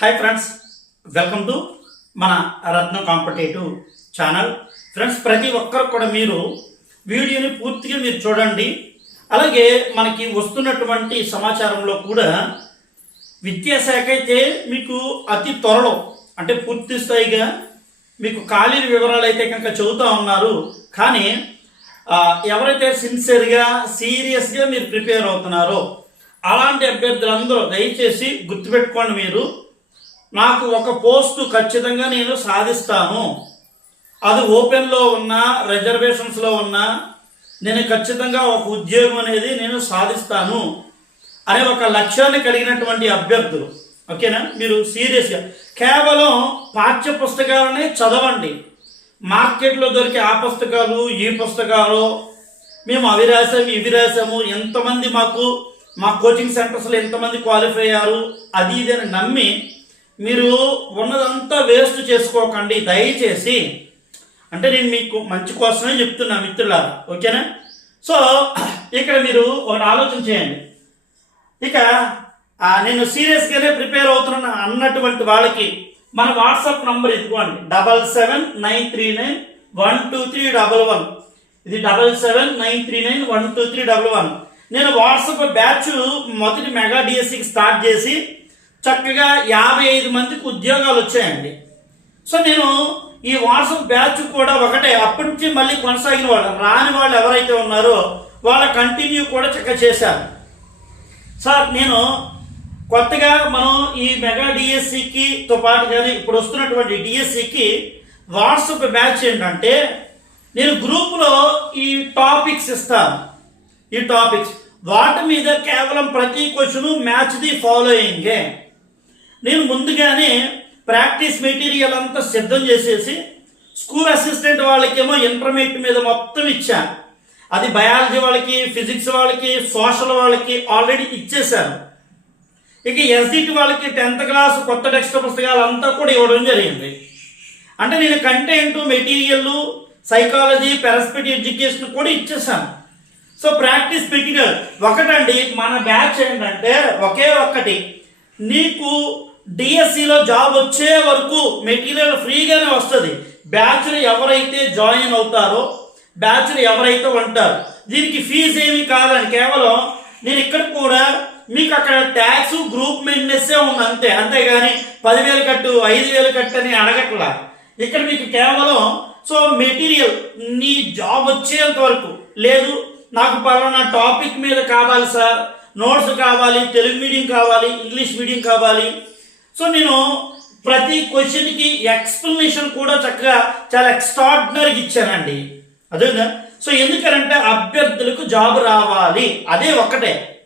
Hi friends welcome to మన రత్న competitive channel friends ప్రతి ఒక్కరు కూడా మీరు వీడియోని పూర్తిగా మీరు చూడండి. అలాగే మనకి వస్తున్నటువంటి సమాచారంలో కూడా విద్యాశాఖ అయితే మీకు అతి త్వరలో అంటే పూర్తి స్థాయిగా మీకు ఖాళీ వివరాలు అయితే కనుక చెబుతూ ఉన్నారు. కానీ ఎవరైతే సిన్సియర్గా సీరియస్గా మీరు ప్రిపేర్ అవుతున్నారో అలాంటి అభ్యర్థులందరూ దయచేసి గుర్తుపెట్టుకోండి మీరు. నాకు ఒక పోస్టు ఖచ్చితంగా నేను సాధిస్తాను. అది ఓపెన్లో ఉన్నా రిజర్వేషన్స్లో ఉన్నా నేను ఖచ్చితంగా ఒక ఉద్యోగం అనేది నేను సాధిస్తాను అనే ఒక లక్ష్యాన్ని కలిగినటువంటి అభ్యర్థులు. ఓకేనా? మీరు సీరియస్గా. కేవలం పాఠ్య పుస్తకాలనే చదవండి. మార్కెట్లో దొరికే ఆ పుస్తకాలు ఈ పుస్తకాలు మేము అవి రాసాము ఇవి రాసాము. ఎంతమంది మాకు మా కోచింగ్ సెంటర్స్లో ఎంతమంది క్వాలిఫై అయ్యారు అది ఇది అని నమ్మి మీరు ఉన్నదంతా వేస్ట్ చేసుకోకండి దయచేసి. అంటే నేను మీకు మంచి కోసమే చెప్తున్నా మిత్రులారా ఓకేనా? సో ఇక్కడ మీరు ఒకటి ఆలోచన చేయండి. ఇక నేను సీరియస్గానే ప్రిపేర్ అవుతున్నా అన్నటువంటి వాళ్ళకి మన వాట్సాప్ నంబర్ ఇదిగోండి double seven nine three nine one two three double one. ఇది double seven nine three nine one two three double one. నేను వాట్సాప్ బ్యాచ్ మొదటి మెగా డిఎస్సికి స్టార్ట్ చేసి చక్కగా యాభై ఐదు మందికి ఉద్యోగాలు వచ్చాయండి. సో నేను ఈ వాట్సాప్ బ్యాచ్ కూడా ఒకటే అప్పటి నుంచి మళ్ళీ కొనసాగిన వాళ్ళు. రాని వాళ్ళు ఎవరైతే ఉన్నారో వాళ్ళ కంటిన్యూ కూడా చక్కగా చేశారు సార్ నేను కొత్తగా మనం ఈ మెగా డిఎస్సికితో పాటు కానీ ఇప్పుడు వస్తున్నటువంటి డిఎస్సికి వాట్సాప్ బ్యాచ్ ఏంటంటే నేను గ్రూప్లో ఈ టాపిక్స్ ఇస్తాను. ఈ టాపిక్స్. వాటి మీద కేవలం ప్రతి క్వశ్చను మ్యాచ్ ది ఫాలోయింగే నేను ముందుగానే ప్రాక్టీస్ మెటీరియల్ అంతా సిద్ధం చేసేసి స్కూల్ అసిస్టెంట్ వాళ్ళకేమో ఇంటర్మీడియట్ మీద మొత్తం ఇచ్చాను. అది బయాలజీ వాళ్ళకి ఫిజిక్స్ వాళ్ళకి సోషల్ వాళ్ళకి ఆల్రెడీ ఇచ్చేశాను. ఇక ఎస్డిటి వాళ్ళకి టెన్త్ క్లాస్ కొత్త టెక్స్ట్ పుస్తకాలు అంతా కూడా ఇవ్వడం జరిగింది. అంటే నేను content material psychology perspective education కూడా ఇచ్చేసాను సో ప్రాక్టీస్ మెటీరియల్ ఒకటండి మన బ్యాచ్ ఏంటంటే ఒకే ఒక్కటి. నీకు డిఎస్సిలో జాబ్ వచ్చే వరకు మెటీరియల్ ఫ్రీగానే వస్తుంది. బ్యాచ్లు ఎవరైతే జాయిన్ అవుతారో బ్యాచ్లు ఎవరైతే ఉంటారు దీనికి ఫీజు ఏమీ కాదని కేవలం నేను ఇక్కడ కూడా మీకు అక్కడ ట్యాక్స్ గ్రూప్ మెయింటెనెన్సే ఉంది అంతే. అంతేగాని పదివేలు కట్టు ఐదు వేలు కట్టు అని అడగట్లా. ఇక్కడ మీకు కేవలం సో మెటీరియల్ నీ జాబ్ వచ్చేంత వరకు. లేదు నాకు పలానా టాపిక్ మీద కావాలి సార్. నోట్స్ కావాలి తెలుగు మీడియం కావాలి ఇంగ్లీష్ మీడియం కావాలి. సో నేను ప్రతి క్వశ్చన్కి ఎక్స్ప్లెనేషన్ కూడా చక్కగా చాలా ఎక్స్ట్రాడినరీగా ఇచ్చానండి. అదే సో ఎందుకనంటే అభ్యర్థులకు జాబ్ రావాలి. అదే ఒక్కటే.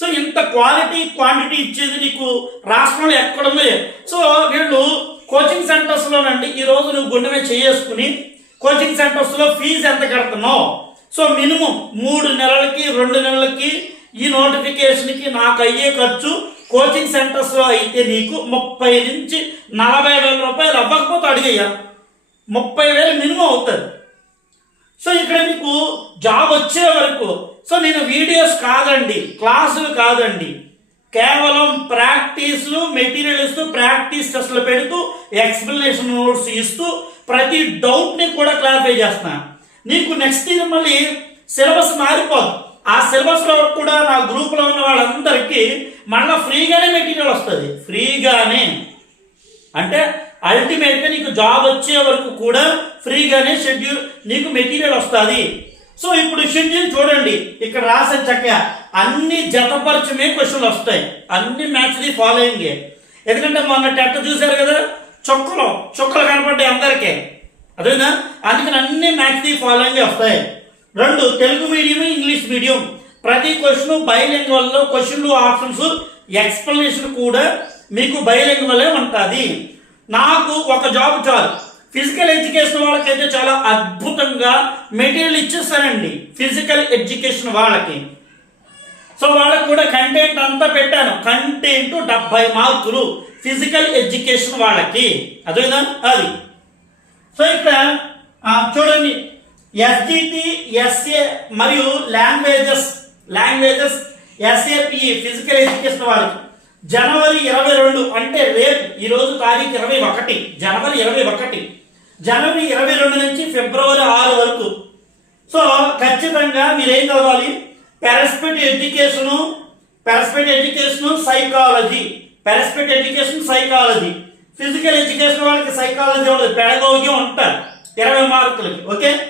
సో ఇంత క్వాలిటీ క్వాంటిటీ ఇచ్చేది నీకు రాష్ట్రంలో ఎక్కడుంది సో వీళ్ళు కోచింగ్ సెంటర్స్లోనండి ఈ రోజు నువ్వు గుండె చేసుకుని కోచింగ్ సెంటర్స్లో ఫీజు ఎంత కడుతున్నావు? సో మినిమం మూడు నెలలకి రెండు నెలలకి ఈ నోటిఫికేషన్కి నాకు అయ్యే ఖర్చు కోచింగ్ సెంటర్స్లో అయితే నీకు ముప్పై నుంచి నలభై వేల రూపాయలు అవ్వకపోతే అడిగయ్యా. ముప్పై వేలు మినిమం అవుతుంది. సో ఇక్కడ మీకు జాబ్ వచ్చే వరకు సో నేను వీడియోస్ కాదండి క్లాసులు కాదండి. కేవలం ప్రాక్టీస్లు మెటీరియల్ ఇస్తూ ప్రాక్టీస్ టెస్ట్లు పెడుతూ ఎక్స్ప్లెనేషన్ నోట్స్ ఇస్తూ ప్రతి డౌట్ని కూడా క్లారిఫై చేస్తున్నాను నీకు నెక్స్ట్ ఇయర్ మళ్ళీ సిలబస్ మారిపోదు ఆ సిలబస్లో కూడా నా గ్రూప్లో ఉన్న వాళ్ళందరికీ మళ్ళీ ఫ్రీగానే మెటీరియల్ వస్తుంది. ఫ్రీగానే. అంటే అల్టిమేట్గా నీకు జాబ్ వచ్చే వరకు కూడా ఫ్రీగానే షెడ్యూల్ నీకు మెటీరియల్ వస్తుంది. సో ఇప్పుడు షెడ్యూల్ చూడండి. ఇక్కడ రాసే చక్కగా అన్ని జతపరచమే క్వశ్చన్లు వస్తాయి. అన్ని మ్యాచ్ది ఫాలోయింగ్ ఎందుకంటే మొన్న టెట్ చూశారు కదా? చొక్కలు చొక్కలు కనపడ్డాయి అందరికీ. అదేనా? అందుకని అన్ని మ్యాచ్ది ఫాలోయింగ్ వస్తాయి. రెండు తెలుగు మీడియం ఇంగ్లీష్ మీడియం ప్రతి క్వశ్చన్ బైలింగ్వల్లో క్వశ్చన్లు ఆప్షన్స్ ఎక్స్ప్లెనేషన్ కూడా మీకు బైలింగ్వలే ఉంటుంది. నాకు ఒక జాబ్ చాలు. ఫిజికల్ ఎడ్యుకేషన్ వాళ్ళకైతే చాలా అద్భుతంగా మెటీరియల్ ఇచ్చేస్తానండి ఫిజికల్ ఎడ్యుకేషన్ వాళ్ళకి. సో వాళ్ళకి కూడా కంటెంట్ అంతా పెట్టాను. కంటెంట్ డెబ్బై మార్కులు ఫిజికల్ ఎడ్యుకేషన్ వాళ్ళకి. అదే కదా అది. సో ఇక్కడ చూడండి. ఎస్జిటి ఎస్ఏ మరియు languages languages SAPE physical education వాళ్ళకి. జనవరి ఇరవై రెండు అంటే రేపు ఈరోజు తారీఖు ఇరవై ఒకటి. జనవరి ఇరవై ఒకటి. జనవరి ఇరవై రెండు నుంచి ఫిబ్రవరి ఆరు వరకు. సో ఖచ్చితంగా మీరేం చదవాలి? Perspective education perspective education psychology. Perspective education psychology. Physical education వాళ్ళకి సైకాలజీ ఉండదు పెడగోగి ఉంటారు. ఇరవై మార్కులకి ఓకే?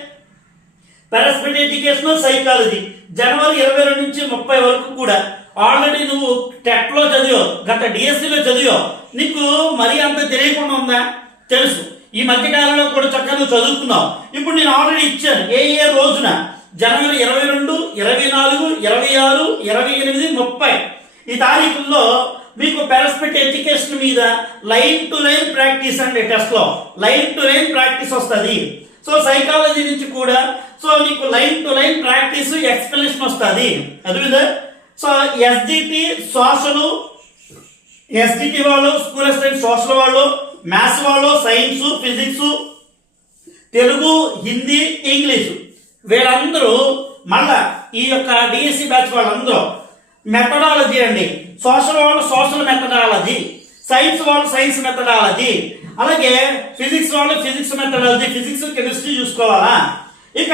పెరస్పెట్ ఎడ్యుకేషనల్ సైకాలజీ జనవరి ఇరవై రెండు నుంచి ముప్పై వరకు కూడా ఆల్రెడీ నువ్వు టెట్లో చదివావు గత డిఎస్సిలో చదివావు. నీకు మరీ అంత తెలియకుండా ఉందా? తెలుసు. ఈ మధ్య కాలంలో కూడా చక్కగా నువ్వు చదువుకున్నావు. ఇప్పుడు నేను ఆల్రెడీ ఇచ్చాను. ఏ ఏ రోజున? జనవరి ఇరవై రెండు ఇరవై నాలుగు ఇరవై ఆరు ఇరవై ఎనిమిది ముప్పై ఈ తారీఖుల్లో మీకు పెరస్పెక్ట్ ఎడ్యుకేషన్ మీద లైన్ టు లైన్ ప్రాక్టీస్ అండి టెస్ట్లో లైన్ టు లైన్ ప్రాక్టీస్ వస్తుంది. సో సైకాలజీ నుంచి కూడా సో నీకు line to line practice explanation వస్తుంది. అదేవిధంగా సో ఎస్డిటి సోషల్ ఎస్డిటి వాళ్ళు స్కూల్ అసిస్టెంట్ సోషల్ వాళ్ళు మ్యాథ్స్ వాళ్ళు science physics Telugu Hindi English వీళ్ళందరూ మళ్ళా ఈ యొక్క డిఎస్సి బ్యాచ్ వాళ్ళందరూ మెథడాలజీ అండి. సోషల్ వాళ్ళు సోషల్ మెథడాలజీ సైన్స్ వాళ్ళు సైన్స్ మెథడాలజీ అలాగే ఫిజిక్స్ వాళ్ళు ఫిజిక్స్ మెథడాలజీ ఫిజిక్స్ కెమిస్ట్రీ చూసుకోవాలా? ఇక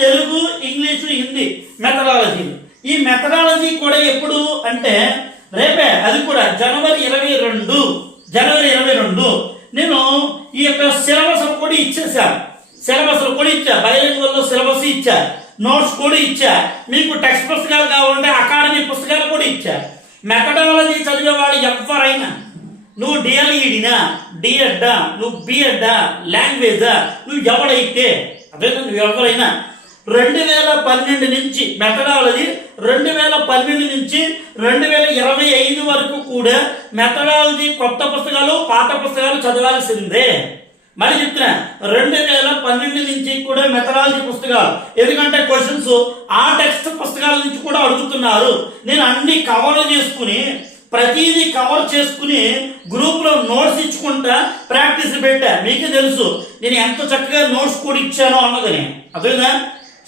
తెలుగు ఇంగ్లీషు హిందీ మెథడాలజీ. ఈ మెథడాలజీ కూడా ఎప్పుడు అంటే రేపే అది కూడా జనవరి ఇరవై రెండు. జనవరి ఇరవై రెండు. నేను ఈ యొక్క సిలబస్ కూడా ఇచ్చేసాను సిలబస్ కూడా ఇచ్చా. బయోలింగ్వల్ సిలబస్ ఇచ్చా. నోట్స్ కూడా ఇచ్చా. మీకు టెక్స్ట్ పుస్తకాలు కావాలంటే అకాడమీ పుస్తకాలు కూడా ఇచ్చా. మెథడాలజీ చదివే వాళ్ళు ఎవరైనా నువ్వు డిఎల్ఈడినా డిఎడ్డా నువ్వు బిఎడ్డా లాంగ్వేజా నువ్వు ఎవడైతే అదే నువ్వు ఎవరైనా రెండు వేల పన్నెండు నుంచి మెథడాలజీ రెండు వేల పన్నెండు నుంచి రెండు వేల ఇరవై ఐదు వరకు కూడా మెథడాలజీ కొత్త పుస్తకాలు పాత పుస్తకాలు చదవాల్సిందే. మరి చెప్తున్నా రెండు వేల పన్నెండు నుంచి కూడా మెథడాలజీ పుస్తకాలు ఎందుకంటే క్వశ్చన్స్ ఆ టెక్స్ట్ పుస్తకాల నుంచి కూడా అడుగుతున్నారు. నేను అన్ని కవర్ చేసుకుని ప్రతిదీ కవర్ చేసుకుని గ్రూప్లో నోట్స్ ఇచ్చుకుంటా ప్రాక్టీస్ పెట్టా. మీకే తెలుసు నేను ఎంత చక్కగా నోట్స్ కూడా ఇచ్చానో అన్నదని. అదేనా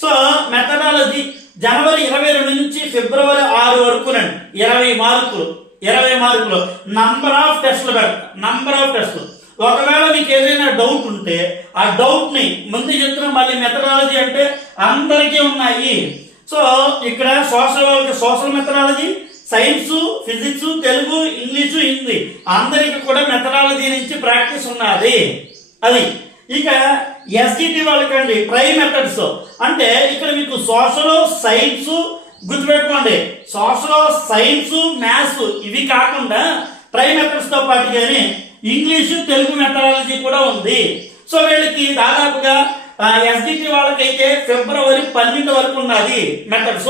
సో మెథడాలజీ జనవరి ఇరవై రెండు నుంచి ఫిబ్రవరి ఆరు వరకునండి ఇరవై మార్కులు ఇరవై మార్కులు. నంబర్ ఆఫ్ టెస్ట్లు పెడతా. నంబర్ ఆఫ్ టెస్టులు ఒకవేళ మీకు ఏదైనా డౌట్ ఉంటే ఆ డౌట్ని ముందు చెప్తున్నా మళ్ళీ మెథడాలజీ అంటే అందరికీ ఉన్నాయి. సో ఇక్కడ social social methodology science physics Telugu English Hindi. అందరికి కూడా మెథడాలజీ నుంచి ప్రాక్టీస్ ఉన్నది. అది. ఇక ఎస్డిటి వాళ్ళకండి ట్రై మెథడ్స్. అంటే ఇక్కడ మీకు సోషల్ సైన్స్ గుర్తుపెట్టుకోండి. సోషల్ సైన్స్ మ్యాథ్స్ ఇవి కాకుండా ట్రై మెథడ్స్తో పాటు కానీ ఇంగ్లీషు తెలుగు మెథడాలజీ కూడా ఉంది. సో వీళ్ళకి దాదాపుగా ఎస్డిటి వాళ్ళకైతే ఫిబ్రవరి పన్నెండు వరకు ఉన్నది మెథడ్స్.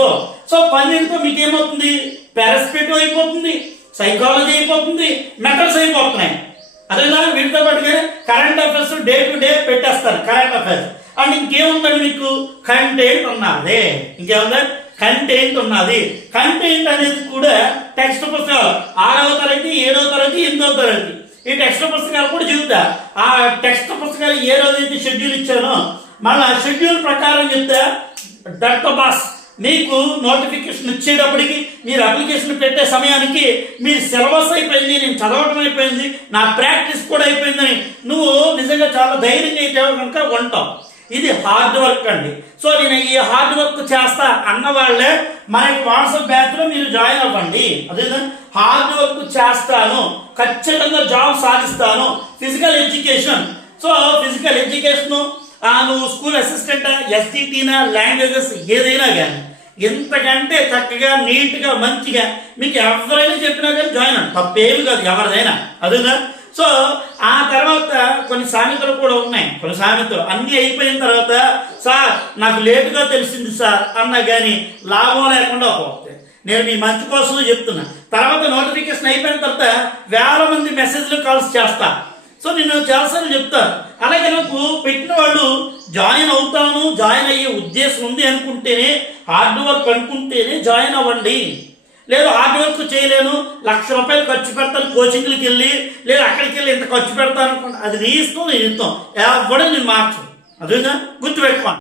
సో పన్నెండుతో మీకు ఏమవుతుంది పారాస్పెటివ్ అయిపోతుంది సైకాలజీ అయిపోతుంది మెటల్స్ అయిపోతున్నాయి. అదేలా వీటితో పాటుగా current affairs day to day పెట్టేస్తారు కరెంట్ అఫైర్స్ అండ్ ఇంకేముందండి మీకు? కంటెంట్ ఉన్నది. ఇంకేముందా? కంటెంట్ ఉన్నది. కంటెంట్ అనేది కూడా టెక్స్ట్ పుస్తకాలు. ఆరవ తరగతి ఏడవ తరగతి ఎనిమిదవ తరగతి. ఈ టెక్స్ట్ పుస్తకాలు కూడా చెబుతా ఆ టెక్స్ట్ పుస్తకాలు ఏ రోజైతే షెడ్యూల్ ఇచ్చానో మళ్ళా షెడ్యూల్ ప్రకారం చెప్తా దట్ బాస్ మీకు నోటిఫికేషన్ ఇచ్చేటప్పటికి మీరు అప్లికేషన్ పెట్టే సమయానికి మీ సిలబస్ అయిపోయింది నేను చదవటం అయిపోయింది నా ప్రాక్టీస్ కూడా అయిపోయిందని నువ్వు నిజంగా చాలా ధైర్యంగా అయితే కనుక ఉంటావు ఇది హార్డ్ వర్క్ అండి. సో నేను ఈ హార్డ్ వర్క్ చేస్తా అన్న వాళ్ళే మనకి వాట్సాప్ బ్యాచ్లో మీరు జాయిన్ అవ్వండి. అదే హార్డ్ వర్క్ చేస్తాను. ఖచ్చితంగా job సాధిస్తాను. Physical education so physical education నువ్వు స్కూల్ అసిస్టెంట్ ఎస్టీటీనా లాంగ్వేజెస్ ఏదైనా కానీ ఎంతకంటే చక్కగా నీట్గా మంచిగా మీకు ఎవరైనా చెప్పినా కానీ జాయిన్ అవ్వండి తప్పేమి కాదు ఎవరిదైనా. అదేనా సో ఆ తర్వాత కొన్ని సామెతలు కూడా ఉన్నాయి. కొన్ని సామెతలు. అన్నీ అయిపోయిన తర్వాత సార్ నాకు లేటుగా తెలిసింది సార్ అన్నా కానీ లాభం లేకుండా పోతుంది నేను మీ మంచి కోసం చెప్తున్నా. తర్వాత నోటిఫికేషన్ అయిపోయిన తర్వాత వేల మంది మెసేజ్లు కాల్స్ చేస్తా. సో నేను చాలాసార్లు చెప్తాను అలాగే నాకు పెట్టిన వాళ్ళు జాయిన్ అవుతాను జాయిన్ అయ్యే ఉద్దేశం ఉంది అనుకుంటేనే హార్డ్ వర్క్ అనుకుంటేనే జాయిన్ అవ్వండి. లేదు హార్డ్ వర్క్ చేయలేను లక్ష రూపాయలు ఖర్చు పెడతాను కోచింగ్లకి వెళ్ళి లేదు అక్కడికి వెళ్ళి ఇంత ఖర్చు పెడతాను అనుకుంటా. అది నీ ఇష్టం నేను ఇస్తాం కూడా నేను మార్చు. అదేగా గుర్తుపెట్టుకోండి.